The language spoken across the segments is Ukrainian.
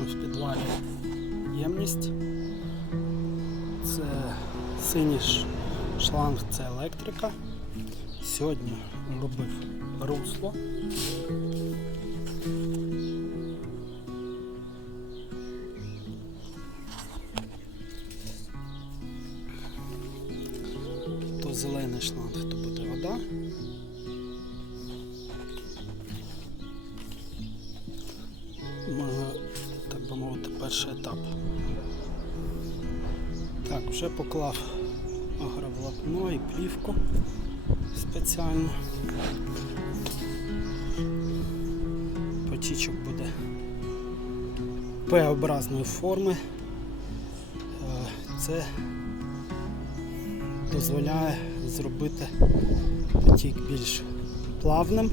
там в підвалі ємність. Це синій шланг, це електрика. Сьогодні робив русло. То зелений шланг, то буде вода. Перший етап. Так, вже поклав агроволокно і плівку спеціально. Потічок буде П-образної форми. Е, Це дозволяє зробити потік більш плавним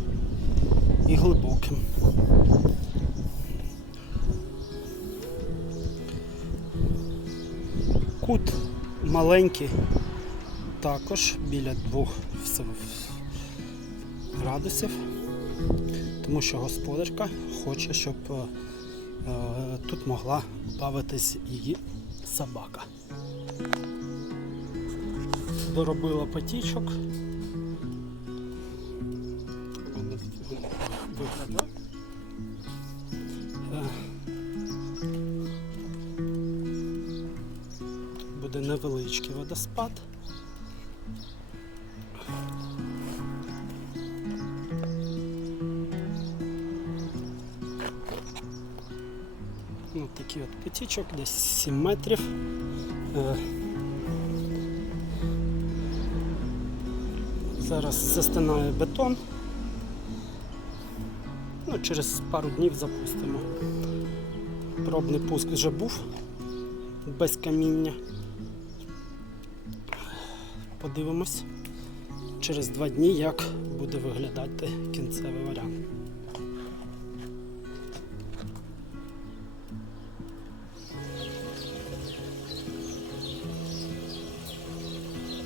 і глибоким. Кут маленький, також біля 2 градусів, тому що господарка хоче, щоб е, тут могла бавитись її собака. Доробила потічок. Виглядає. Буде невеличкий водоспад. Ну, такий от потічок, десь 7 метрів. Е, Зараз застинає бетон. Ну, через пару днів запустимо. Пробний пуск вже був без каміння. Подивимось через два дні, як буде виглядати кінцевий варіант.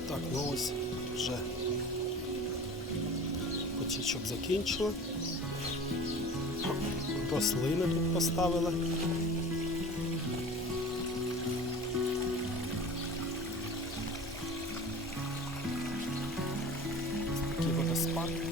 Так, ну ось вже потічок закінчили. Рослини тут поставили. Bak.